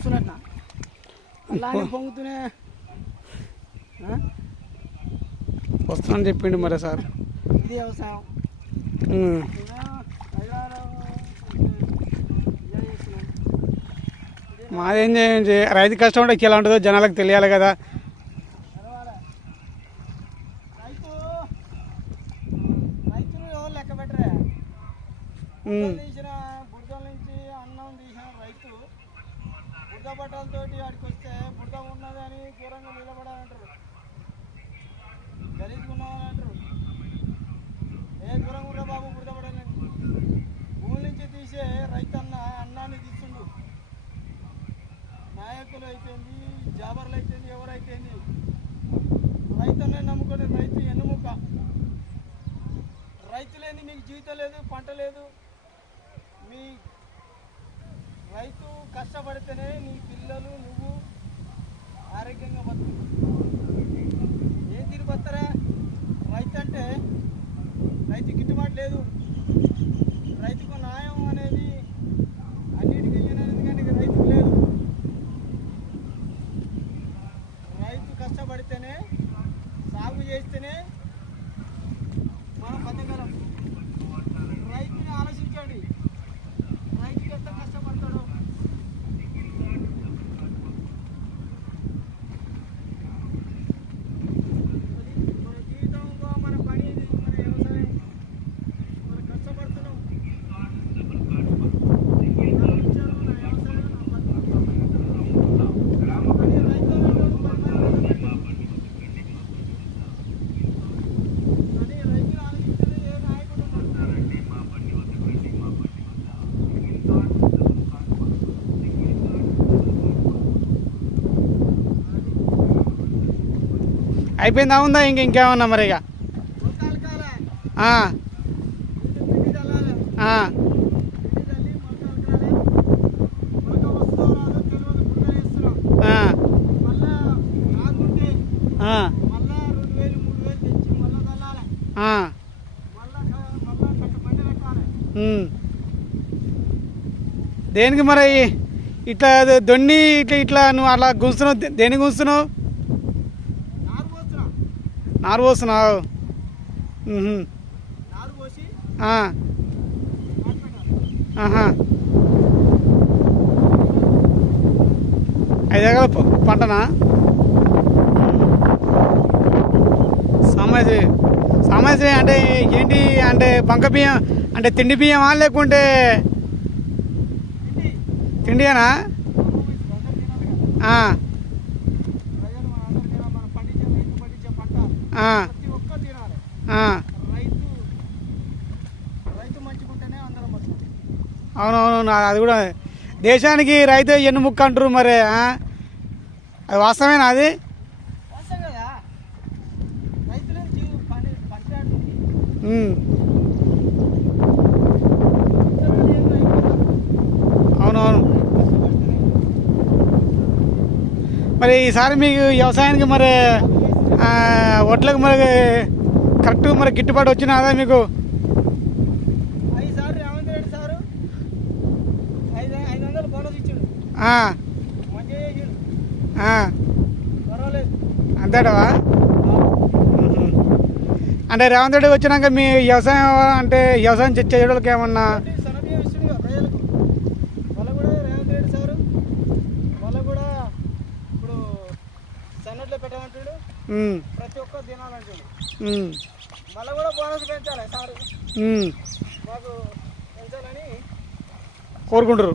వస్తున్నట్ట అలాగే పొంగుతూనే వస్తానని చెప్పిండు మరి సార్. ఇది వ్యవసాయం. మాదేం రైతు కష్టం అంటే ఎలా ఉంటుందో జనాలకు తెలియాలి కదా. రైతులు ఎవరు లెక్క పెట్టరే. తీసిన బురదల నుంచి అన్నం తీసిన రైతు బురద బట్టలతోటి వాడికి వస్తే బురద ఉన్నది అని దూరంగా నిలబడాలంటారు, గరీబుకున్నామని అంటారు. ఏ దూరంగా ఉన్న బాబు బురద పడాలని భూమి నుంచి తీసే రైతు అన్నాన్ని తీస్తుండు. నాయకులు అయిపోయింది, జాబర్లు అయిపోయింది, ఎవరైపోయింది రైతన్నే నమ్ముకొని రైతు ఎన్నుముక. రైతు లేని మీకు జీవితం లేదు, పంట లేదు. మీ రైతు కష్టపడితేనే నీ పిల్లలు నువ్వు ఆరోగ్యంగా బతుకు. ఏం తిరిగి బతారా? రైతు అంటే రైతు గిట్టుబాటు లేదు, రైతుకు న్యాయం అనేది అన్నిటికీ అనేది కానీ రైతుకు లేదు. రైతు కష్టపడితేనే సాగు చేస్తేనే మనం బతకగలం. రైతుని ఆలోచించండి, రైతుకి ఎంత కష్టపడతాడో. మన జీవితంలో మన పని ఇది, మన వ్యవసాయం. మనం కష్టపడుతున్నాం. అయిపోయిందా ఉందా ఇంకేమన్నా మరి ఇక? దేనికి మరి ఇట్లా దొన్ని ఇట్లా ఇట్లా నువ్వు అలా గుంస్తున్నావు? దేనికి గుంస్తున్నావు? నారు పోస్తున్నావు. ఐదు ఎకరాల పంటనా? సామాజిక అంటే ఏంటి? అంటే బంక బియ్యం అంటే తిండి బియ్యమా లేకుంటే తిండియేనా? అవునవును, అది కూడా దేశానికి రైతు ఎన్నుముక్క అంటారు మరి. అది వాస్తవేనా? అది అవునవును. మరి ఈసారి మీకు వ్యవసాయానికి మరి వడ్లకు మరి కరెక్ట్ మరి గిట్టుబాటు వచ్చినాదా మీకు? అంతేటవా? అంటే రేవంత్ రెడ్డి వచ్చినాక మీ వ్యవసాయం అంటే వ్యవసాయం చేయడానికి ఏమన్నా ప్రతి ఒక్క తినాలంటాడు. మళ్ళీ కూడా బోనస్ పెంచాలి సార్, మాకు పెంచాలని కోరుకుంటారు.